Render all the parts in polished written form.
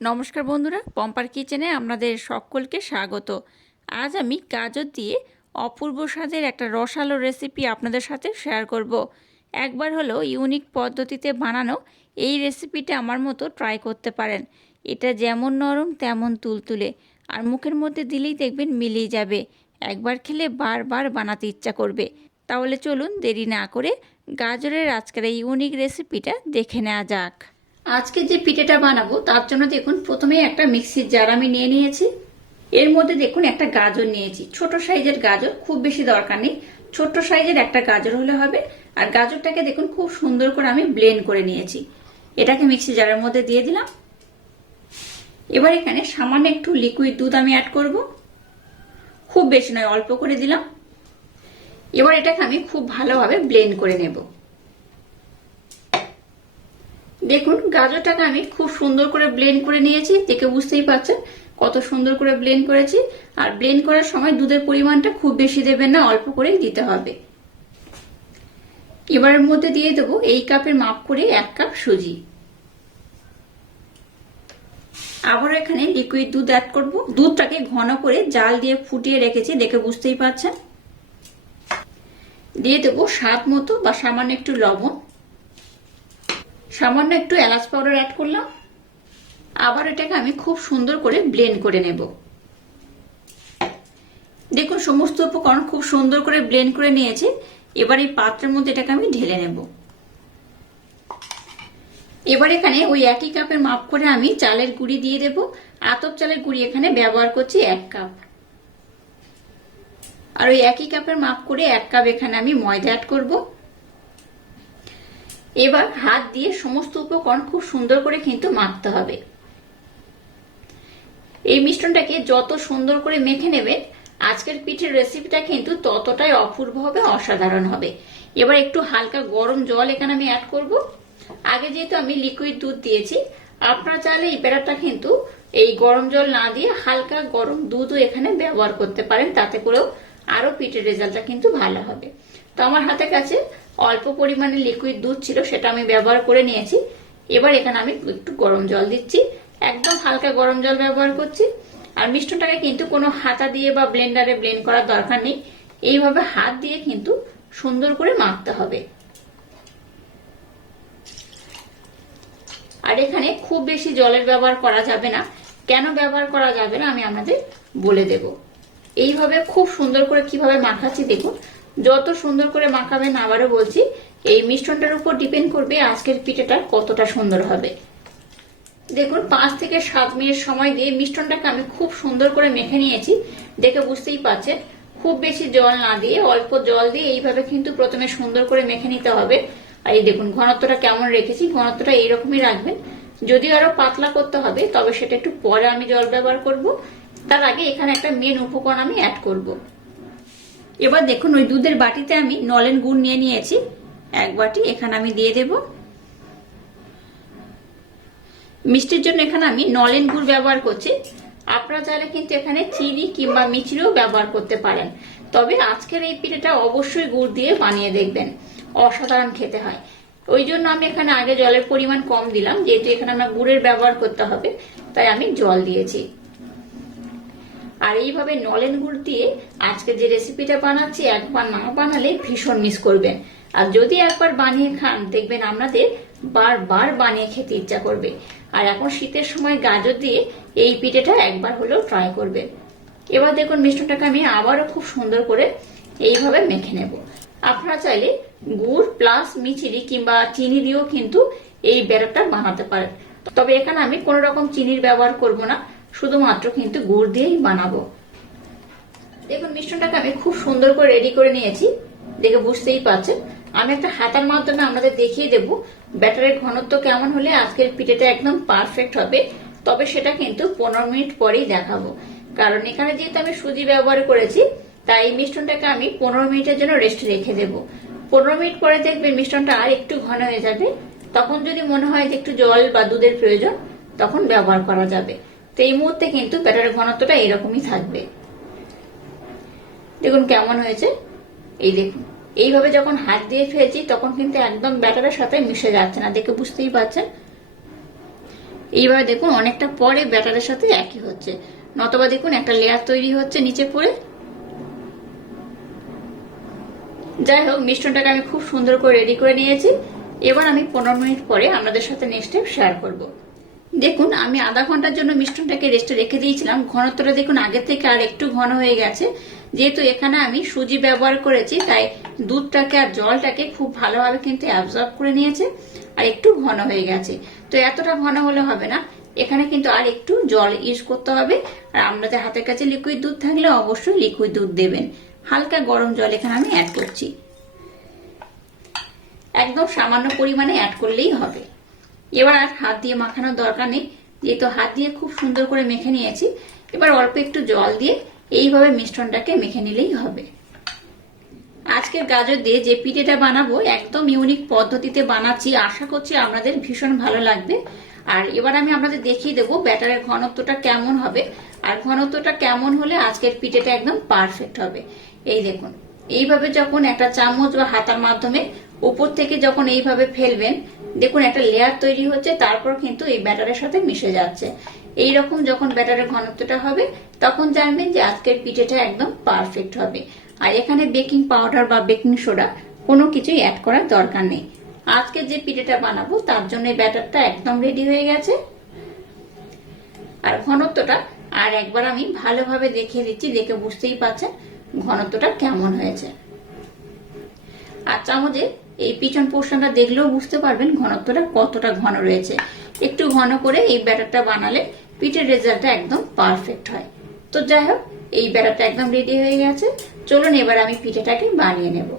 নমস্কার বন্ধুরা, পম্পার কিচেনে আপনাদের সকলকে স্বাগত। আজ আমি গাজর দিয়ে অপূর্ব স্বাদের একটা রসালো রেসিপি আপনাদের সাথে শেয়ার করব। একবার হলো ইউনিক পদ্ধতিতে বানানো এই রেসিপিটা আমার মতো ট্রাই করতে পারেন। এটা যেমন নরম তেমন তুলতুলে, আর মুখের মধ্যে দিলেই দেখবেন মিলিয়ে যাবে। একবার খেলে বারবার বানাতে ইচ্ছা করবে। তাহলে চলুন দেরি না করে গাজরের আজকের এই ইউনিক রেসিপিটা দেখে নেওয়া যাক। আজকে যে পিঠেটা বানাবো তার জন্য দেখুন প্রথমেই একটা মিক্সির জার আমি নিয়ে নিয়েছি। এর মধ্যে দেখুন একটা গাজর নিয়েছি, ছোট সাইজের গাজর, খুব বেশি দরকার নেই, ছোট সাইজের একটা গাজর হলে হবে। আর গাজরটাকে দেখুন খুব সুন্দর করে আমি ব্লেন্ড করে নিয়েছি। এটাকে মিক্সি জারের মধ্যে দিয়ে দিলাম। এবার এখানে সামান্য একটু লিকুইড দুধ আমি অ্যাড করব, খুব বেশি নয়, অল্প করে দিলাম। এবার এটাকে আমি খুব ভালোভাবে ব্লেন্ড করে নেব। দেখুন গাজরটাকে আমি খুব সুন্দর করে ব্লেন্ড করে নিয়েছি, দেখে বুঝতেই পারছেন কত সুন্দর করে ব্লেন্ড করেছি। আর ব্লেন্ড করার সময় দুধের পরিমাণটা খুব বেশি দেবেন না, অল্প করেই দিতে হবে। এবারের মধ্যে দিয়ে দেবো এই কাপের মাপ করে 1 কাপ সুজি। আবার এখানে লিকুইড দুধ অ্যাড করব। দুধটাকে ঘন করে জাল দিয়ে ফুটিয়ে রেখেছি, দেখে বুঝতেই পারছেন। দিয়ে দেবো স্বাদ মতো বা সামান্য একটু লবণ, সামান্য একটু এলাচ পাউডার অ্যাড করলাম। আবার এটাকে আমি খুব সুন্দর করে ব্লেন্ড করে নেব। দেখুন সমস্ত উপকরণ খুব সুন্দর করে ব্লেন্ড করে নিয়েছি। এবার এই পাত্রের মধ্যে এটাকে আমি ঢেলে নেব। এবার এখানে ওই একই কাপের মাপ করে আমি চালের গুঁড়ি দিয়ে দেব। আতপ চালের গুঁড়ি এখানে ব্যবহার করছি 1 কাপ। আর ওই একই কাপের মাপ করে 1 কাপ এখানে আমি ময়দা অ্যাড করব। এবার হাত দিয়ে সমস্ত উপকরণ খুব সুন্দর করে কিন্তু মাখতে হবে। এই মিশ্রণটাকে যত সুন্দর করে মেখে নেবে আজকের পিঠের রেসিপিটা কিন্তু ততটাই অপূর্ব হবে, অসাধারণ হবে। এবার একটু হালকা গরম জল এখানে আমি অ্যাড করব। আগে যেহেতু আমি লিকুইড দুধ দিয়েছি, আপনারা চাইলে এই ব্যাটারটা কিন্তু এই গরম জল না দিয়ে হালকা গরম দুধও এখানে ব্যবহার করতে পারেন, তাতে করেও আরো পিঠের রেজাল্টটা কিন্তু ভালো হবে। তো আমার হাতের কাছে অল্প পরিমাণে লিকুইড দুধ ছিল, সেটা আমি ব্যবহার করে নিয়েছি। এবার এখানে আমি একটু গরম জল দিচ্ছি, একদম হালকা গরম জল ব্যবহার করছি। আর মিষ্টটাকে কিন্তু কোনো হাতা দিয়ে বা ব্লেন্ডারে ব্লেন্ড করার দরকার নেই, এইভাবে হাত দিয়ে কিন্তু সুন্দর করে মাখতে হবে। আর এখানে খুব বেশি জলের ব্যবহার করা যাবে না। কেন ব্যবহার করা যাবে না আমি আপনাদের বলে দেব। এইভাবে খুব সুন্দর করে কিভাবে মাখাচ্ছি দেখুন, যত সুন্দর করে মাখাবেন, আবারও বলছি, এই মিশ্রণটার উপর ডিপেন্ড করবে আজকের পিঠেটা কতটা সুন্দর হবে। দেখুন 5 থেকে 7 মিনিট সময় দিয়ে মিশ্রণটাকে আমি খুব সুন্দর করে মেখে নিয়েছি, দেখে বুঝতেই পারছেন। খুব বেশি জল না দিয়ে অল্প জল দিয়ে এইভাবে কিন্তু প্রথমে সুন্দর করে মেখে নিতে হবে। আর এই দেখুন ঘনত্বটা কেমন রেখেছি, ঘনত্বটা এইরকমই রাখবেন। যদিও আরো পাতলা করতে হবে তবে সেটা একটু পরে আমি জল ব্যবহার করব। তার আগে এখানে একটা মেন উপকরণ আমি অ্যাড করব। এবার দেখুন ওই দুধের বাটিতে আমি নলেন গুড় নিয়ে নিয়েছি 1 বাটি, এখানে আমি দিয়ে দেব। মিষ্টির জন্য এখানে আমি নলেন গুড় ব্যবহার করছি। আপনারা চাইলে কিন্তু এখানে চিনি কিংবা মিষ্টিও ব্যবহার করতে পারেন, তবে আজকের এই পিঠেটা অবশ্যই গুড় দিয়ে বানিয়ে দেখবেন, অসাধারণ খেতে হয়। ওই জন্য আমি এখানে আগে জলের পরিমাণ কম দিলাম, যেহেতু এখানে আমরা গুড়ের ব্যবহার করতে হবে, তাই আমি জল দিয়েছি। আর এইভাবে নলেন গুড় দিয়ে আজকে যে রেসিপিটা বানাচ্ছি একবার না বানালে ভীষণ মিস করবেন। আর যদি একবার বানিয়ে খান দেখবেন আপনাদের বারবার বানিয়ে খেতে ইচ্ছা করবে। আর এখন শীতের সময় গাজর দিয়ে এই পিঠেটা একবার হলেও ট্রাই করবেন। এবার দেখুন মিষ্টটাকে আমি আবারও খুব সুন্দর করে এইভাবে মেখে নেব। আপনারা চাইলে গুড় প্লাস মিচিরি কিংবা চিনি দিয়েও কিন্তু এই ব্যাটারটা বানাতে পারেন, তবে এখানে আমি কোনো রকম চিনির ব্যবহার করব না, শুধুমাত্র কিন্তু গুড় দিয়েই বানাবো। দেখুন মিশ্রণটাকে আমি খুব সুন্দর করে রেডি করে নিয়েছি, দেখে বুঝতেই পারছেন। আমি একটা হাতার মাধ্যমে আপনাদের দেখিয়ে দেব ব্যাটারের ঘনত্ব কেমন হলে আজকের পিঠেটা একদম পারফেক্ট হবে। তবে সেটা কিন্তু 15 মিনিট পরেই দেখাবো, কারণ এখানে যেহেতু আমি সুজি ব্যবহার করেছি তাই এই মিশ্রণটাকে আমি 15 মিনিটের জন্য রেস্ট রেখে দেব। 15 মিনিট পরে দেখবেন মিশ্রণটা আর একটু ঘন হয়ে যাবে। তখন যদি মনে হয় যে একটু জল বা দুধের প্রয়োজন তখন ব্যবহার করা যাবে। তো এই মুহূর্তে কিন্তু ব্যাটারের ঘনত্বটা এরকমই থাকবে। দেখুন কেমন হয়েছে, এই দেখুন এইভাবে যখন হাত দিয়ে ফেলছি তখন কিন্তু একদম ব্যাটারের সাথে মিশে যাচ্ছে না, দেখে বুঝতেই পারছেন। এইভাবে দেখুন অনেকটা পরে ব্যাটারের সাথে একই হচ্ছে, নতবা দেখুন একটা লেয়ার তৈরি হচ্ছে নিচে পড়ে। যাই হোক, মিশ্রণটাকে আমি খুব সুন্দর করে রেডি করে নিয়েছি। এবার আমি 15 মিনিট পরে আপনাদের সাথে নেক্সট স্টেপ শেয়ার করব। দেখুন আমি আধা ঘন্টার জন্য মিশ্রণটাকে রেস্টে রেখে দিয়েছিলাম। ঘনত্বটা দেখুন আগের থেকে আর একটু ঘন হয়ে গেছে। যেহেতু এখানে আমি সুজি ব্যবহার করেছি, তাই দুধটাকে আর জলটাকে খুব ভালোভাবে কিন্তু অ্যাবজর্ব করে নিয়েছে আর একটু ঘন হয়ে গেছে। তো এতটা ঘন হলে হবে না, এখানে কিন্তু আর একটু জল ইউজ করতে হবে। আর আপনাদের হাতের কাছে লিকুইড দুধ থাকলে অবশ্যই লিকুইড দুধ দেবেন। হালকা গরম জল এখানে আমি অ্যাড করছি, একদম সামান্য পরিমাণে অ্যাড করলেই হবে। এবার আর হাত দিয়ে মাখানোর দরকার নেই, যেহেতু হাত দিয়ে খুব সুন্দর করে মেখে নিয়েছি। এবার অল্প একটু জল দিয়ে এইভাবে মিশ্রণটাকে মেখে নিলেই হবে। আজকের গাজর দিয়ে যে পিঠেটা বানাবো একদম ইউনিক পদ্ধতিতে বানাচ্ছি, আশা করছি আপনাদের ভীষণ ভালো লাগবে। আর এবার আমি আপনাদের দেখিয়ে দেবো ব্যাটারের ঘনত্বটা কেমন হবে, আর ঘনত্বটা কেমন হলে আজকের পিঠেটা একদম পারফেক্ট হবে। এই দেখুন, এইভাবে যখন একটা চামচ বা হাতার মাধ্যমে উপর থেকে যখন এইভাবে ফেলবেন, দেখুন একটা লেয়ার তৈরি হচ্ছে, তারপর কিন্তু এই ব্যাটারের সাথে মিশে যাচ্ছে। এইরকম যখন ব্যাটারের ঘনত্বটা হবে তখন জানবেন যে আজকের পিঠেটা একদম পারফেক্ট হবে। আর এখানে বেকিং পাউডার বা বেকিং সোডা কোনো কিছুই অ্যাড করার দরকার নেই। আজকে যে পিঠেটা বানাবো তার জন্য ব্যাটারটা একদম রেডি হয়ে গেছে। আর ঘনত্বটা আর একবার আমি ভালোভাবে দেখিয়ে দিচ্ছি, দেখে বুঝতেই পারছেন ঘনত্বটা কেমন হয়েছে। আর চামচে এই পিছন পোর্শনটা দেখলেও বুঝতে পারবেন ঘনত্বটা কতটা ঘন রয়েছে। একটু ঘন করে এই ব্যাটারটা বানালে পিঠের রেজাল্টটা একদম পারফেক্ট হয়। তো যাই হোক, এই ব্যাটারটা একদম রেডি হয়ে গেছে। চলুন এবার আমি পিঠেটাকে বানিয়ে নেব।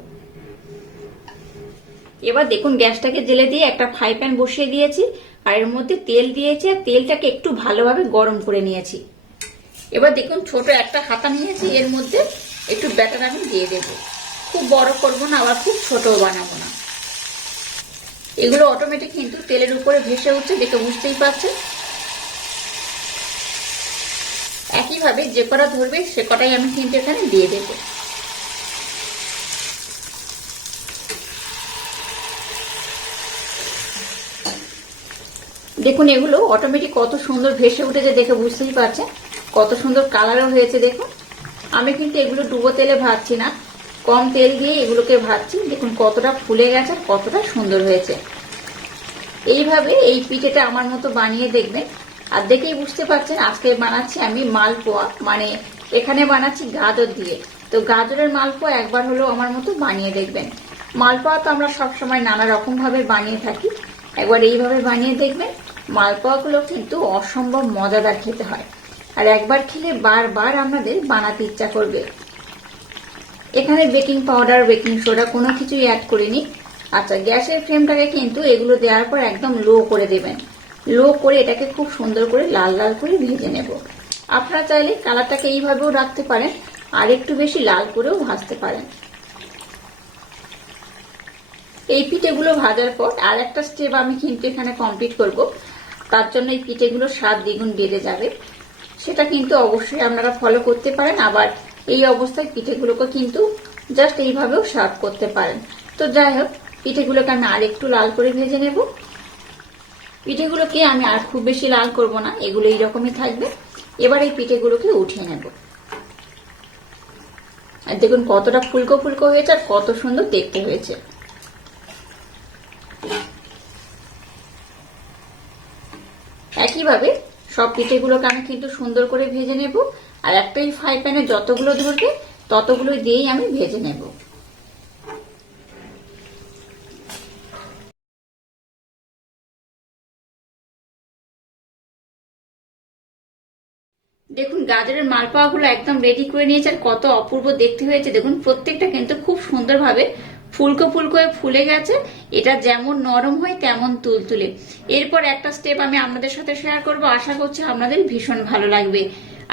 এবার দেখুন গ্যাসটাকে জেলে দিয়ে একটা ফ্রাই প্যান বসিয়ে দিয়েছি, আর এর মধ্যে তেল দিয়েছি, আর তেলটাকে একটু ভালোভাবে গরম করে নিয়েছি। এবার দেখুন ছোট একটা হাতা নিয়েছি, এর মধ্যে একটু ব্যাটার আমি দিয়ে দেবো। খুব বড় করবো না, আবার খুব ছোট বানাবো না। এগুলো অটোমেটিক কিন্তু তেলের উপরে ভেসে উঠছে, দেখে বুঝতেই পারছেন। একইভাবে যে কটা ধরবে সে কটাই আমি কিন্তু এখানে দিয়ে দেবো। দেখুন এগুলো অটোমেটিক কত সুন্দর ভেসে উঠেছে, দেখে বুঝতেই পারছেন। কত সুন্দর কালারও হয়েছে দেখুন। আমি কিন্তু এগুলো ডুবো তেলে ভাজছি না, কম তেল দিয়ে এগুলোকে ভাজছি। দেখুন কতটা ফুলে গেছে আর কতটা সুন্দর হয়েছে। এইভাবে এই পিঠেটা আমার মতো বানিয়ে দেখবেন, আর দেখেই বুঝতে পারছেন আজকে বানাচ্ছি আমি মালপোয়া, মানে এখানে বানাচ্ছি গাজর দিয়ে। তো গাজরের মালপোয়া একবার হলেও আমার মতো বানিয়ে দেখবেন। মালপোয়া তো আমরা সবসময় নানা রকম ভাবে বানিয়ে থাকি, একবার এইভাবে বানিয়ে দেখবেন। মালপোয়াগুলো কিন্তু অসম্ভব মজাদার খেতে হয়, আর একবার খেলে বারবার আপনাদের বানাতে ইচ্ছা করবে। এখানে বেকিং পাউডার বেকিং সোডা কোনো কিছুই অ্যাড করিনি। আচ্ছা, গ্যাসের ফ্লেমটাকে কিন্তু এগুলো দেওয়ার পর একদম লো করে দেবেন। লো করে এটাকে খুব সুন্দর করে লাল লাল করে ভেজে নেব। আপনারা চাইলে কালারটাকে এইভাবেও রাখতে পারেন, আর একটু বেশি লাল করেও ভাজতে পারেন। এই পিঠেগুলো ভাজার পর আর একটা স্টেপ আমি কিন্তু এখানে কমপ্লিট করব। তার জন্য এই পিঠেগুলো স্বাদ দ্বিগুণ বেড়ে যাবে, সেটা কিন্তু অবশ্যই আপনারা ফলো করতে পারেন। আবার এই অবস্থায় পিঠেগুলোকে কিন্তু জাস্ট এইভাবেও সার্ভ করতে পারেন। তো যাই হোক, পিঠেগুলোকে আমি আর একটু লাল করে ভেজে নেব। পিঠেগুলোকে আমি আর খুব বেশি লাল করব না, এগুলো এইরকমই থাকবে। এবার এই পিঠেগুলোকে উঠিয়ে নেব। আর দেখুন কতটা ফুলকো ফুলকো হয়েছে আর কত সুন্দর দেখতে হয়েছে। একইভাবে সব পিঠেগুলোকে আমি কিন্তু সুন্দর করে ভেজে নেব, আর একটাই ফ্রাই প্যানে যতগুলো ধরবে ততগুলো দিয়েই আমি ভেজে নেব। দেখুন গাজরের মালপোয়াগুলো একদম রেডি করে নিয়েছে, আর কত অপূর্ব দেখতে হয়েছে। দেখুন প্রত্যেকটা কিন্তু খুব সুন্দরভাবে ফুলকো ফুলকো হয়ে ফুলে গেছে। এটা যেমন নরম হয় তেমন তুলতুলে। এরপর একটা স্টেপ আমি আপনাদের সাথে শেয়ার করব, আশা করছি আপনাদের ভীষণ ভালো লাগবে।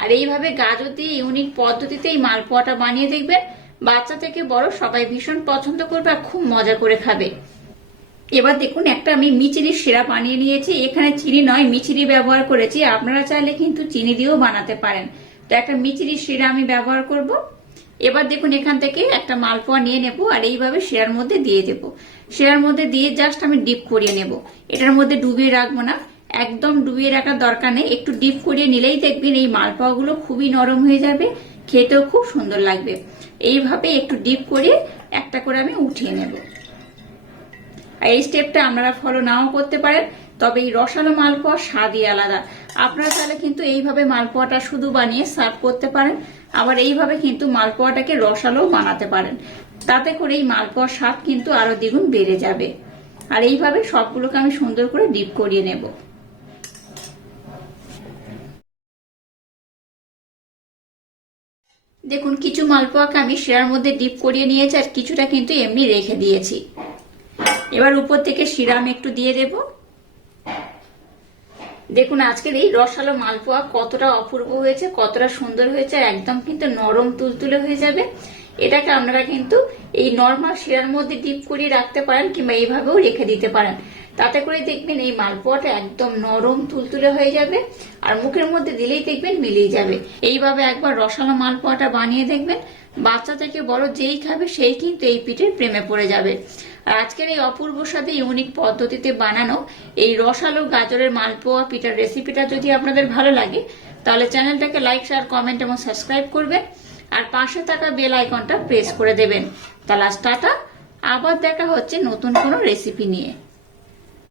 আর এইভাবে গাজর দিয়ে ইউনিক পদ্ধতিতে এই মালপোয়াটা বানিয়ে দেখবেন, বাচ্চা থেকে বড় সবাই ভীষণ পছন্দ করবে আর খুব মজা করে খাবে। এবার দেখুন একটা আমি মিচিরির শিরা বানিয়ে নিয়েছি। এখানে চিনি নয়, মিচিরি ব্যবহার করেছি। আপনারা চাইলে কিন্তু চিনি দিয়েও বানাতে পারেন। তো একটা মিচিরির শিরা আমি ব্যবহার করব। এবার দেখুন এখান থেকে একটা মালপোয়া নিয়ে নেব, আর এইভাবে শিরার মধ্যে দিয়ে দেব। শিরার মধ্যে দিয়ে জাস্ট আমি ডিপ করিয়ে নেব, এটার মধ্যে ডুবিয়ে রাখবো না। একদম ডুবিয়ে রাখার দরকার নেই, একটু ডিপ করিয়ে নিলেই দেখবেন এই মালপোয়াগুলো খুবই নরম হয়ে যাবে, খেতেও খুব সুন্দর লাগবে। এইভাবে একটু ডিপ করে একটা করে আমি উঠিয়ে নেব। আর এই স্টেপটা আপনারা ফলো নাও করতে পারেন, তবে এই রসালো মালপোয়ার স্বাদই আলাদা। আপনারা চাইলে কিন্তু এইভাবে মালপোয়াটা শুধু বানিয়ে সার্ভ করতে পারেন, আবার এইভাবে কিন্তু মালপোয়াটাকে রসালো বানাতে পারেন, তাতে করে এই মালপোয়ার স্বাদ কিন্তু আরো দ্বিগুণ বেড়ে যাবে। আর এইভাবে সবগুলোকে আমি সুন্দর করে ডিপ করিয়ে নেব। দেখুন কিছু মালপোয়াকে আমি শিরার মধ্যে ডিপ করিয়ে নিয়েছি, আর কিছুটা কিন্তু এমনি রেখে দিয়েছি। এবার উপর থেকে শিরা আমি একটু দিয়ে দেব। দেখুন আজকের এই রসালো মালপোয়া কতটা অপূর্ব হয়েছে, কতটা সুন্দর হয়েছে, আর একদম কিন্তু নরম তুলতুলে হয়ে যাবে। এটাকে আপনারা কিন্তু এই নরমাল শিরার মধ্যে ডিপ করিয়ে রাখতে পারেন, কিংবা এইভাবেও রেখে দিতে পারেন, তাতে করে দেখবেন এই মালপোয়াটা একদম নরম তুলতুলে হয়ে যাবে, আর মুখের মধ্যে দিলেই দেখবেন মিলিয়ে যাবে। এইভাবে একবার রসালো মালপোয়াটা বানিয়ে দেখবেন, বাচ্চা থেকে বড় যেই খাবে সেই কিন্তু এই পিঠের প্রেমে পড়ে যাবে। আর আজকের এই অপূর্ব সাথে ইউনিক পদ্ধতিতে বানানো এই রসালো গাজরের মালপোয়া পিঠার রেসিপিটা যদি আপনাদের ভালো লাগে, তাহলে চ্যানেলটাকে লাইক, শেয়ার, কমেন্ট এবং সাবস্ক্রাইব করবেন, আর পাশে থাকা বেল আইকনটা প্রেস করে দেবেন। তাহলে টাটা, আবার দেখা হচ্ছে নতুন কোনো রেসিপি নিয়ে।